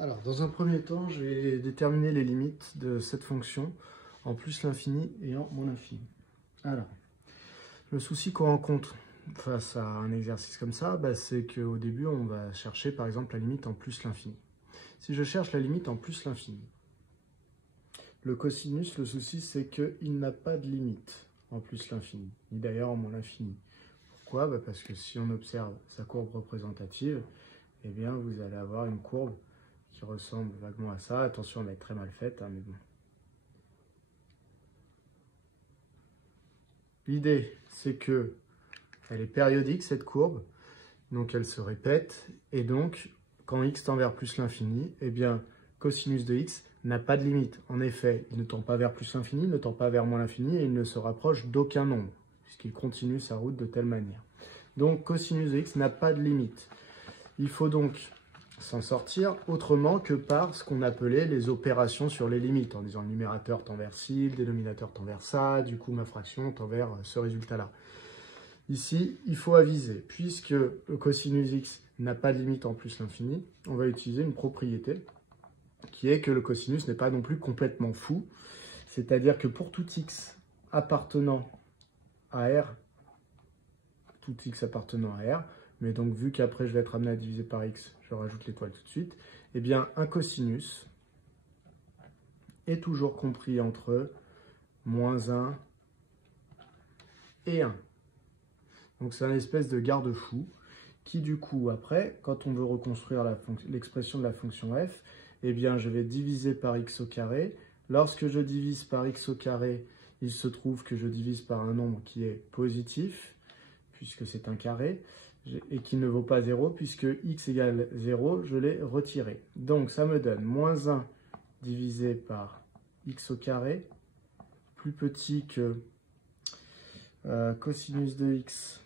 Alors, dans un premier temps, je vais déterminer les limites de cette fonction en plus l'infini et en moins l'infini. Alors, le souci qu'on rencontre face à un exercice comme ça, c'est qu'au début, on va chercher par exemple la limite en plus l'infini. Si je cherche la limite en plus l'infini, le cosinus, le souci, c'est qu'il n'a pas de limite en plus l'infini, ni d'ailleurs en moins l'infini. Pourquoi? Parce que si on observe sa courbe représentative, eh bien, vous allez avoir une courbe qui ressemble vaguement à ça. Attention, elle va être très mal faite, hein, mais bon. L'idée, c'est qu'elle est périodique, cette courbe, donc elle se répète, et donc, quand x tend vers plus l'infini, eh bien, cosinus de x n'a pas de limite. En effet, il ne tend pas vers plus l'infini, il ne tend pas vers moins l'infini, et il ne se rapproche d'aucun nombre, puisqu'il continue sa route de telle manière. Donc, cosinus de x n'a pas de limite. Il faut donc s'en sortir autrement que par ce qu'on appelait les opérations sur les limites, en disant le numérateur tend vers ci, le dénominateur tend vers ça, du coup ma fraction tend vers ce résultat-là. Ici, il faut aviser, puisque le cosinus x n'a pas de limite en plus l'infini, on va utiliser une propriété qui est que le cosinus n'est pas non plus complètement fou, c'est-à-dire que pour tout x appartenant à R, mais donc vu qu'après je vais être amené à diviser par x, je rajoute l'étoile tout de suite, eh bien un cosinus est toujours compris entre moins 1 et 1. Donc c'est un espèce de garde-fou qui du coup après, quand on veut reconstruire l'expression de la fonction f, eh bien je vais diviser par x au carré. Lorsque je divise par x au carré, il se trouve que je divise par un nombre qui est positif, puisque c'est un carré, et qui ne vaut pas 0, puisque x égale 0, je l'ai retiré. Donc ça me donne moins 1 divisé par x au carré, plus petit que cosinus de x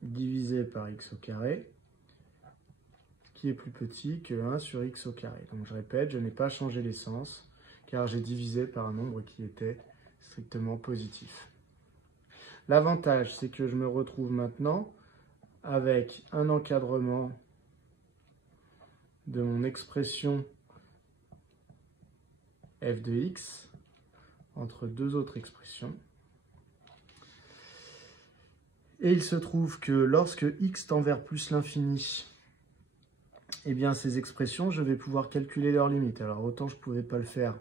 divisé par x au carré, qui est plus petit que 1 sur x au carré. Donc je répète, je n'ai pas changé l'essence, car j'ai divisé par un nombre qui était strictement positif. L'avantage, c'est que je me retrouve maintenant avec un encadrement de mon expression f de x entre deux autres expressions. Et il se trouve que lorsque x tend vers plus l'infini, eh bien ces expressions, je vais pouvoir calculer leurs limites. Alors autant je ne pouvais pas le faire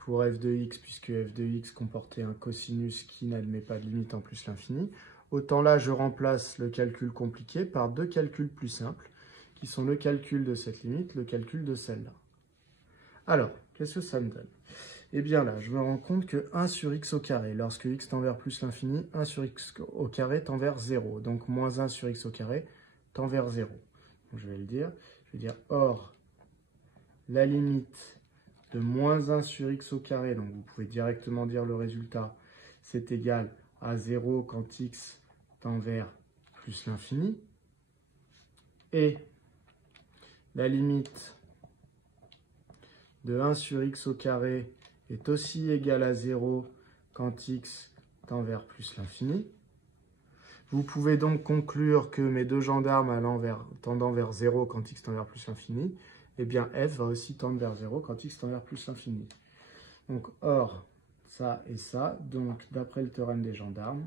pour f de x, puisque f de x comportait un cosinus qui n'admet pas de limite en plus l'infini. Autant là, je remplace le calcul compliqué par deux calculs plus simples, qui sont le calcul de cette limite, le calcul de celle-là. Alors, qu'est-ce que ça me donne? Eh bien là, je me rends compte que 1 sur x au carré, lorsque x tend vers plus l'infini, 1 sur x au carré tend vers 0. Donc moins 1 sur x au carré tend vers 0. Donc, je vais le dire. Je vais dire, or, la limite de moins 1 sur x au carré, donc vous pouvez directement dire le résultat, c'est égal à 0 quand x tend vers plus l'infini. Et la limite de 1 sur x au carré est aussi égale à 0 quand x tend vers plus l'infini. Vous pouvez donc conclure que mes deux gendarmes tendant vers 0 quand x tend vers plus l'infini, eh bien f va aussi tendre vers 0 quand x tend vers plus l'infini. Donc, or, ça et ça, donc d'après le théorème des gendarmes,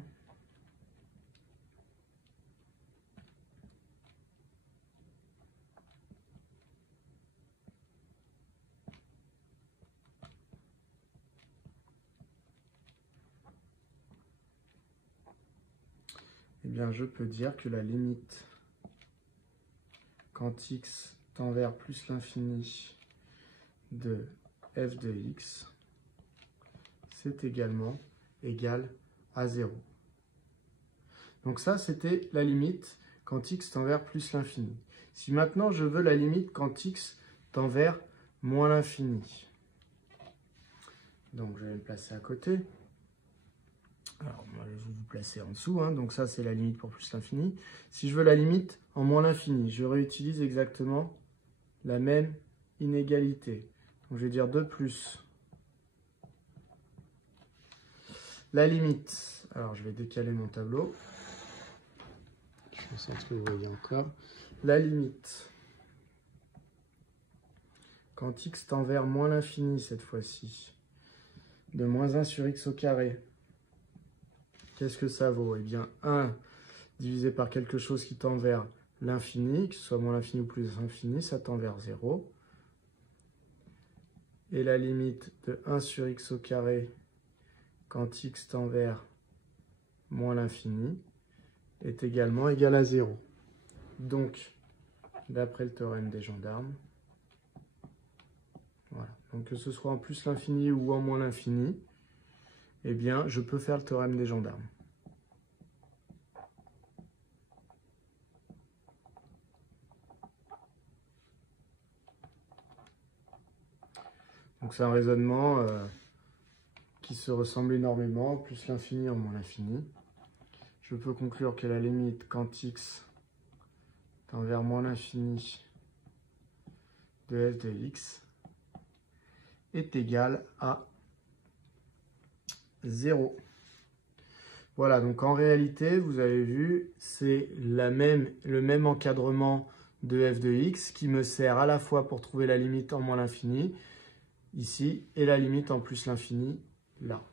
eh bien je peux dire que la limite quand x tend vers plus l'infini de f de x, c'est également égal à 0. Donc ça, c'était la limite quand x tend vers plus l'infini. Si maintenant je veux la limite quand x tend vers moins l'infini, donc je vais me placer à côté. Alors, moi, je vais vous placer en dessous, hein. Donc ça, c'est la limite pour plus l'infini. Si je veux la limite en moins l'infini, je réutilise exactement la même inégalité. Donc je vais dire 2 plus la limite. Alors, je vais décaler mon tableau. Je fais en sorte que vous voyez encore. La limite quand x tend vers moins l'infini cette fois-ci, de moins 1 sur x au carré, qu'est-ce que ça vaut? Eh bien, 1 divisé par quelque chose qui tend vers l'infini, que ce soit moins l'infini ou plus l'infini, ça tend vers 0. Et la limite de 1 sur x au carré, quand x tend vers moins l'infini, est également égale à 0. Donc, d'après le théorème des gendarmes, voilà. Donc que ce soit en plus l'infini ou en moins l'infini, eh bien, je peux faire le théorème des gendarmes. Donc c'est un raisonnement qui se ressemble énormément, plus l'infini en moins l'infini. Je peux conclure que la limite quand x tend vers moins l'infini de f de x est égale à 0. Voilà, donc en réalité, vous avez vu, c'est le même encadrement de f de x qui me sert à la fois pour trouver la limite en moins l'infini, ici, et la limite en plus l'infini, là.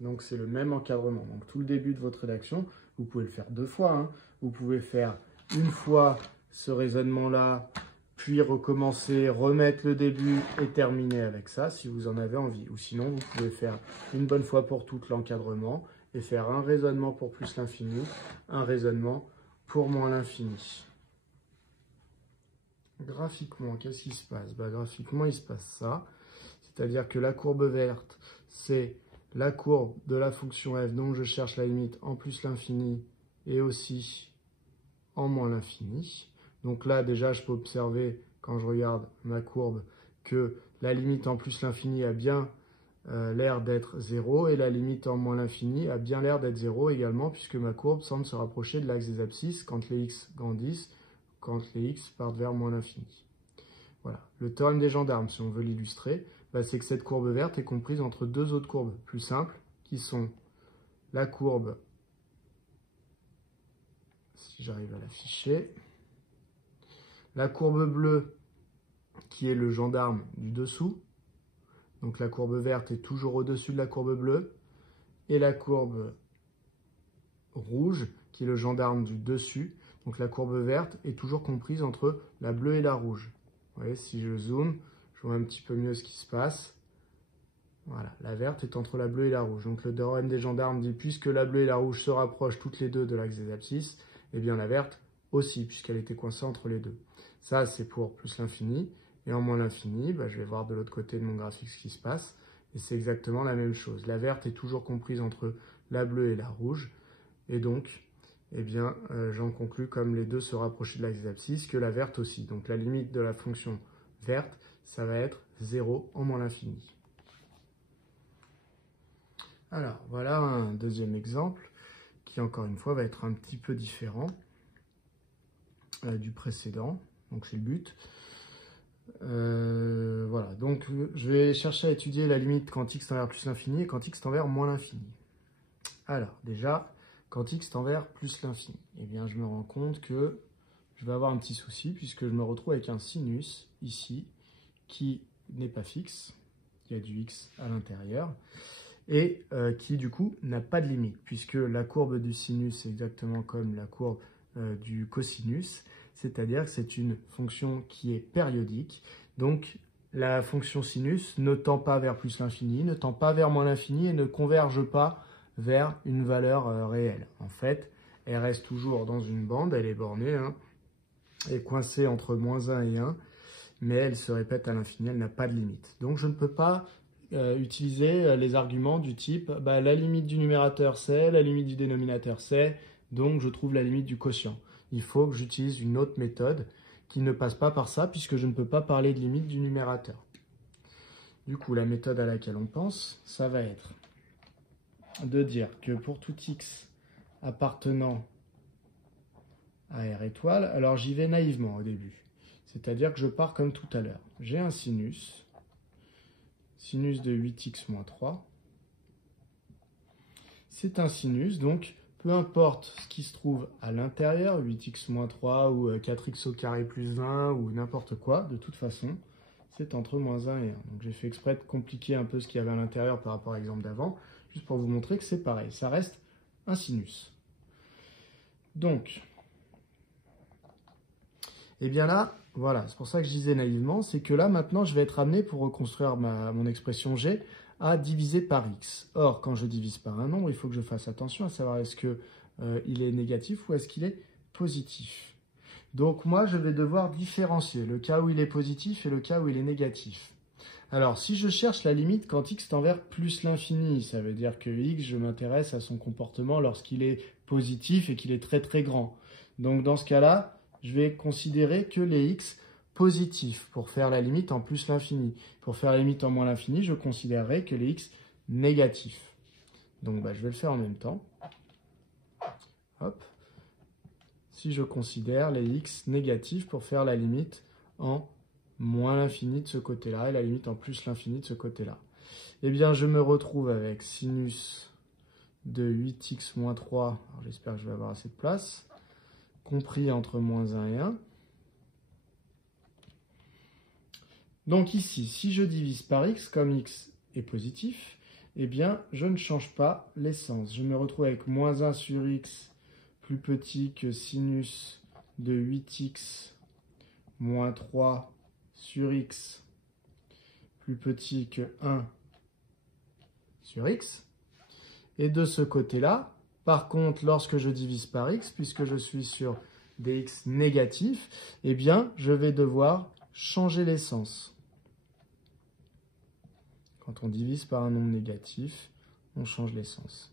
Donc c'est le même encadrement. Donc tout le début de votre rédaction, vous pouvez le faire 2 fois. Hein. Vous pouvez faire une fois ce raisonnement-là, puis recommencer, remettre le début et terminer avec ça, si vous en avez envie. Ou sinon, vous pouvez faire une bonne fois pour toutes l'encadrement et faire un raisonnement pour plus l'infini, un raisonnement pour moins l'infini. Graphiquement, qu'est-ce qui se passe? Graphiquement, il se passe ça. C'est-à-dire que la courbe verte, c'est la courbe de la fonction f dont je cherche la limite en plus l'infini et aussi en moins l'infini. Donc là, déjà, je peux observer, quand je regarde ma courbe, que la limite en plus l'infini a bien l'air d'être 0 et la limite en moins l'infini a bien l'air d'être 0 également, puisque ma courbe semble se rapprocher de l'axe des abscisses quand les x grandissent, quand les x partent vers moins l'infini. Voilà. Le théorème des gendarmes, si on veut l'illustrer, c'est que cette courbe verte est comprise entre deux autres courbes plus simples, qui sont la courbe, si j'arrive à l'afficher, la courbe bleue, qui est le gendarme du dessous, donc la courbe verte est toujours au-dessus de la courbe bleue, et la courbe rouge, qui est le gendarme du dessus, donc la courbe verte est toujours comprise entre la bleue et la rouge. Vous voyez, si je zoome, je vois un petit peu mieux ce qui se passe. Voilà, la verte est entre la bleue et la rouge. Donc le théorème des gendarmes dit, puisque la bleue et la rouge se rapprochent toutes les deux de l'axe des abscisses, eh bien la verte aussi, puisqu'elle était coincée entre les deux. Ça, c'est pour plus l'infini. Et en moins l'infini, je vais voir de l'autre côté de mon graphique ce qui se passe. Et c'est exactement la même chose. La verte est toujours comprise entre la bleue et la rouge. Et donc, eh bien, j'en conclus, comme les deux se rapprochaient de l'axe des abscisses, que la verte aussi. Donc la limite de la fonction verte, ça va être 0 en moins l'infini. Alors, voilà un deuxième exemple qui, encore une fois, va être un petit peu différent du précédent. Donc, c'est le but. Voilà, donc je vais chercher à étudier la limite quand x tend vers plus l'infini et quand x tend vers moins l'infini. Alors, déjà, quand x tend vers plus l'infini, eh bien, je me rends compte que je vais avoir un petit souci puisque je me retrouve avec un sinus ici qui n'est pas fixe, il y a du x à l'intérieur, et qui du coup n'a pas de limite, puisque la courbe du sinus est exactement comme la courbe du cosinus, c'est-à-dire que c'est une fonction qui est périodique, donc la fonction sinus ne tend pas vers plus l'infini, ne tend pas vers moins l'infini et ne converge pas vers une valeur réelle. En fait, elle reste toujours dans une bande, elle est bornée, hein, elle est coincée entre moins 1 et 1, mais elle se répète à l'infini, elle n'a pas de limite. Donc je ne peux pas utiliser les arguments du type la limite du numérateur c'est, la limite du dénominateur c'est, donc je trouve la limite du quotient. Il faut que j'utilise une autre méthode qui ne passe pas par ça puisque je ne peux pas parler de limite du numérateur. Du coup, la méthode à laquelle on pense, ça va être de dire que pour tout x appartenant à R étoile, alors j'y vais naïvement au début. C'est-à-dire que je pars comme tout à l'heure. J'ai un sinus de 8x moins 3. C'est un sinus, donc peu importe ce qui se trouve à l'intérieur, 8x moins 3 ou 4x au carré plus 20 ou n'importe quoi, de toute façon, c'est entre moins 1 et 1. Donc j'ai fait exprès de compliquer un peu ce qu'il y avait à l'intérieur par rapport à l'exemple d'avant, juste pour vous montrer que c'est pareil, ça reste un sinus. Donc, et bien là, voilà, c'est pour ça que je disais naïvement, c'est que là maintenant je vais être amené pour reconstruire mon expression g à diviser par x. Or, quand je divise par un nombre, il faut que je fasse attention à savoir est-ce qu'il est négatif ou est-ce qu'il est positif. Donc moi, je vais devoir différencier le cas où il est positif et le cas où il est négatif. Alors, si je cherche la limite quand x tend vers plus l'infini, ça veut dire que x, je m'intéresse à son comportement lorsqu'il est positif et qu'il est très très grand. Donc dans ce cas-là, je vais considérer que les x positifs pour faire la limite en plus l'infini. Pour faire la limite en moins l'infini, je considérerai que les x négatifs. Donc je vais le faire en même temps. Hop. Si je considère les x négatifs pour faire la limite en moins l'infini de ce côté-là et la limite en plus l'infini de ce côté-là. Eh bien, je me retrouve avec sinus de 8x moins 3, j'espère que je vais avoir assez de place, compris entre moins 1 et 1. Donc ici, si je divise par x, comme x est positif, eh bien, je ne change pas l'essence. Je me retrouve avec moins 1 sur x plus petit que sinus de 8x moins 3 sur x plus petit que 1 sur x. Et de ce côté-là, par contre, lorsque je divise par x, puisque je suis sur des x négatifs, eh bien, je vais devoir changer l'essence. Quand on divise par un nombre négatif, on change l'essence.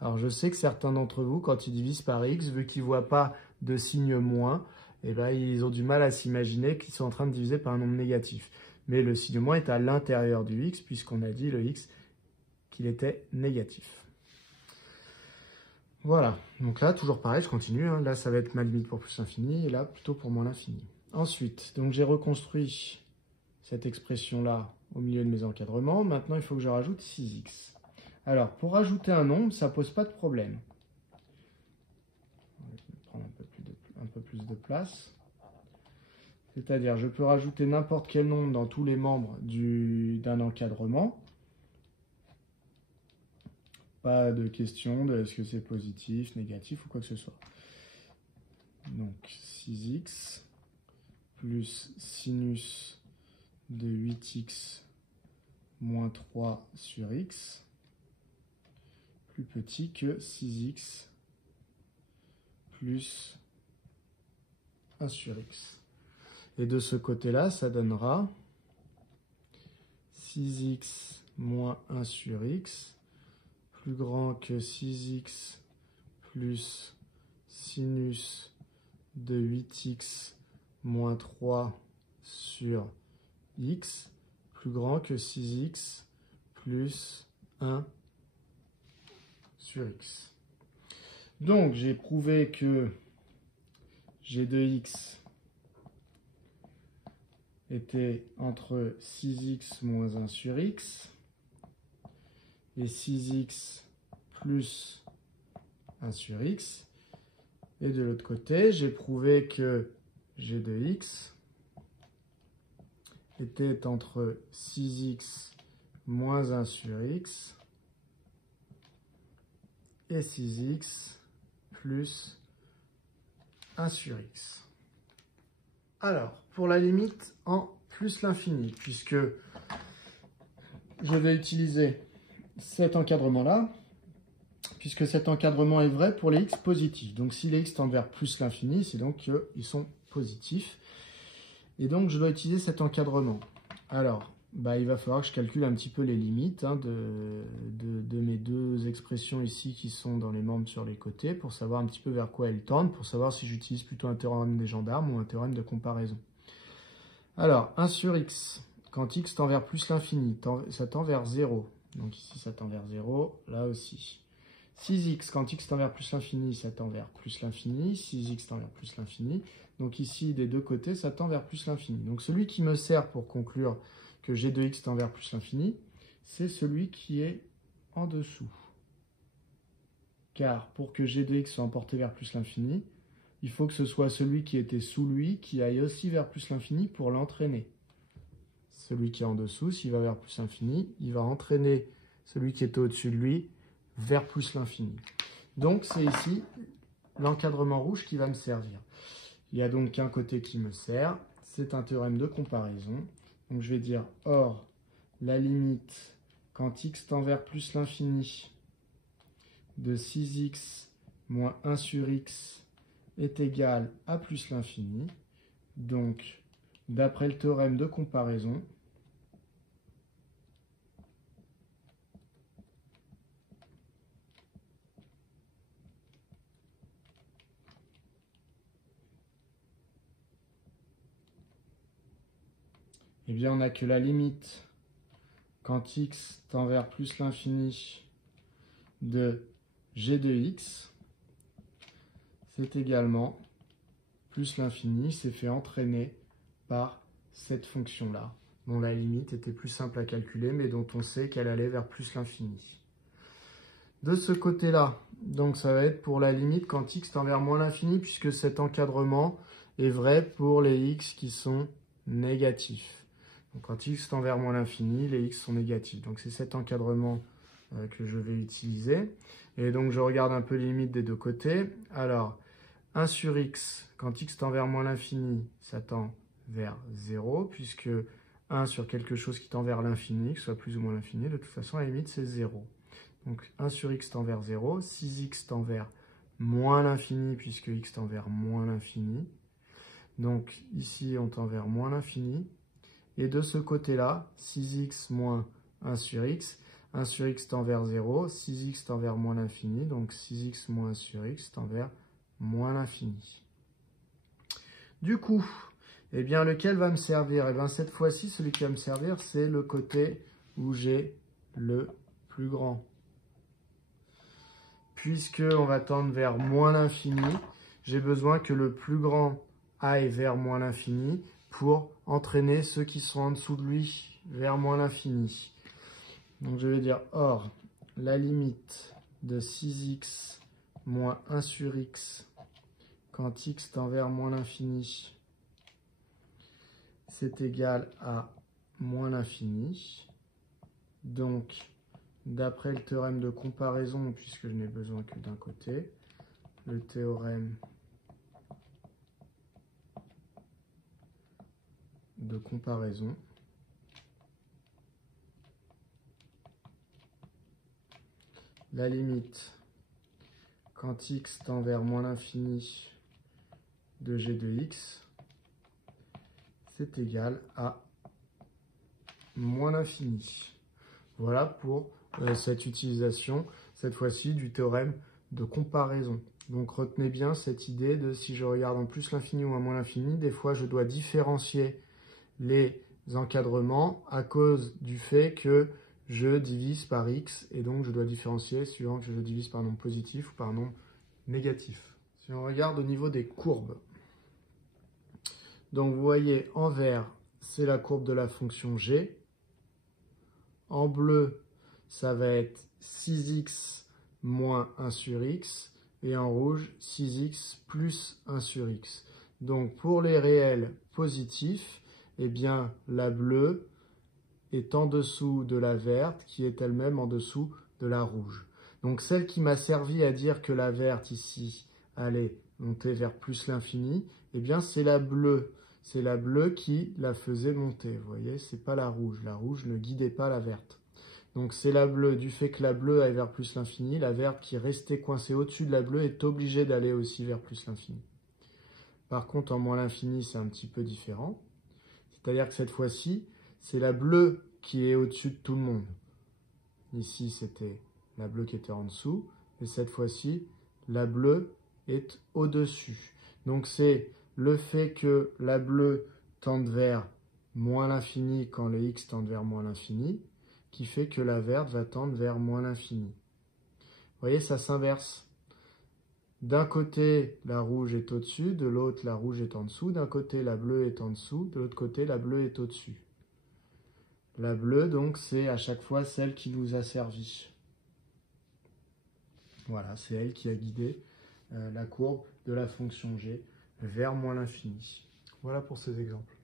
Alors, je sais que certains d'entre vous, quand ils divisent par x, vu qu'ils ne voient pas de signe moins, eh bien, ils ont du mal à s'imaginer qu'ils sont en train de diviser par un nombre négatif. Mais le signe moins est à l'intérieur du x, puisqu'on a dit le x qu'il était négatif. Voilà, donc là, toujours pareil, je continue. Hein. Là, ça va être ma limite pour plus l'infini, et là, plutôt pour moins l'infini. Ensuite, donc j'ai reconstruit cette expression-là au milieu de mes encadrements. Maintenant, il faut que je rajoute 6x. Alors, pour rajouter un nombre, ça ne pose pas de problème. On va prendre un peu plus de place. C'est-à-dire, je peux rajouter n'importe quel nombre dans tous les membres d'un encadrement. Pas de question de est-ce que c'est positif, négatif ou quoi que ce soit. Donc 6x plus sinus de 8x moins 3 sur x plus petit que 6x plus 1 sur x. Et de ce côté-là, ça donnera 6x moins 1 sur x plus grand que 6x plus sinus de 8x moins 3 sur x plus grand que 6x plus 1 sur x. Donc, j'ai prouvé que g de x était entre 6x moins 1 sur x et 6x plus 1 sur x. Et de l'autre côté, j'ai prouvé que g de x était entre 6x moins 1 sur x et 6x plus 1 sur x. Alors, pour la limite en plus l'infini, puisque je vais utiliser cet encadrement-là, puisque cet encadrement est vrai pour les x positifs. Donc, si les x tendent vers plus l'infini, c'est donc qu'ils sont positifs. Et donc, je dois utiliser cet encadrement. Alors, il va falloir que je calcule un petit peu les limites de mes deux expressions ici qui sont dans les membres sur les côtés pour savoir un petit peu vers quoi elles tendent, pour savoir si j'utilise plutôt un théorème des gendarmes ou un théorème de comparaison. Alors, 1 sur x, quand x tend vers plus l'infini, ça tend vers 0. Donc ici, ça tend vers 0, là aussi. 6x, quand x tend vers plus l'infini, ça tend vers plus l'infini. 6x tend vers plus l'infini. Donc ici, des deux côtés, ça tend vers plus l'infini. Donc celui qui me sert pour conclure que g de x tend vers plus l'infini, c'est celui qui est en dessous. Car pour que g de x soit emporté vers plus l'infini, il faut que ce soit celui qui était sous lui qui aille aussi vers plus l'infini pour l'entraîner. celui qui est en dessous, s'il va vers plus l'infini, il va entraîner celui qui est au-dessus de lui vers plus l'infini. Donc c'est ici l'encadrement rouge qui va me servir. Il y a donc qu'un côté qui me sert, c'est un théorème de comparaison. Donc je vais dire, or, la limite quand x tend vers plus l'infini de 6x moins 1 sur x est égale à plus l'infini. Donc, d'après le théorème de comparaison, eh bien, on n'a que la limite quand x tend vers plus l'infini de g de x, c'est également plus l'infini, c'est fait entraîner par cette fonction-là, dont la limite était plus simple à calculer, mais dont on sait qu'elle allait vers plus l'infini. De ce côté-là, donc ça va être pour la limite quand x tend vers moins l'infini, puisque cet encadrement est vrai pour les x qui sont négatifs. Donc quand x tend vers moins l'infini, les x sont négatifs. Donc c'est cet encadrement que je vais utiliser. Et donc je regarde un peu les limites des deux côtés. Alors, 1 sur x, quand x tend vers moins l'infini, ça tend vers 0, puisque 1 sur quelque chose qui tend vers l'infini, que ce soit plus ou moins l'infini, de toute façon, la limite, c'est 0. Donc 1 sur x tend vers 0, 6x tend vers moins l'infini, puisque x tend vers moins l'infini. Donc ici, on tend vers moins l'infini. Et de ce côté-là, 6x moins 1 sur x tend vers 0, 6x tend vers moins l'infini, donc 6x moins 1 sur x tend vers moins l'infini. Du coup, eh bien, lequel va me servir? Eh bien, cette fois-ci, celui qui va me servir, c'est le côté où j'ai le plus grand. Puisqu'on va tendre vers moins l'infini, j'ai besoin que le plus grand aille vers moins l'infini pour entraîner ceux qui sont en dessous de lui vers moins l'infini. Donc je vais dire, or, la limite de 6x moins 1 sur x quand x tend vers moins l'infini, c'est égal à moins l'infini. Donc, d'après le théorème de comparaison, puisque je n'ai besoin que d'un côté, le théorème de comparaison, la limite quand x tend vers moins l'infini de g de x, c'est égal à moins l'infini. Voilà pour cette utilisation, cette fois-ci, du théorème de comparaison. Donc retenez bien cette idée de si je regarde en plus l'infini ou en moins l'infini, des fois je dois différencier les encadrements à cause du fait que je divise par x et donc je dois différencier suivant que je divise par nombre positif ou par nombre négatif. Si on regarde au niveau des courbes, donc vous voyez en vert, c'est la courbe de la fonction g. En bleu, ça va être 6x moins 1 sur x. Et en rouge, 6x plus 1 sur x. Donc pour les réels positifs, eh bien la bleue est en dessous de la verte, qui est elle-même en dessous de la rouge. Donc celle qui m'a servi à dire que la verte ici allait monter vers plus l'infini, eh bien c'est la bleue. C'est la bleue qui la faisait monter. Vous voyez, c'est pas la rouge. La rouge ne guidait pas la verte. Donc c'est la bleue, du fait que la bleue aille vers plus l'infini, la verte qui restait coincée au-dessus de la bleue est obligée d'aller aussi vers plus l'infini. Par contre, en moins l'infini, c'est un petit peu différent. C'est-à-dire que cette fois-ci, c'est la bleue qui est au-dessus de tout le monde. Ici, c'était la bleue qui était en dessous. Et cette fois-ci, la bleue est au-dessus. Donc c'est le fait que la bleue tende vers moins l'infini quand les x tendent vers moins l'infini, qui fait que la verte va tendre vers moins l'infini. Vous voyez, ça s'inverse. D'un côté, la rouge est au-dessus, de l'autre, la rouge est en dessous. D'un côté, la bleue est en dessous, de l'autre côté, la bleue est au-dessus. La bleue, donc, c'est à chaque fois celle qui nous a servi. Voilà, c'est elle qui a guidé la courbe de la fonction g vers moins l'infini. Voilà pour ces exemples.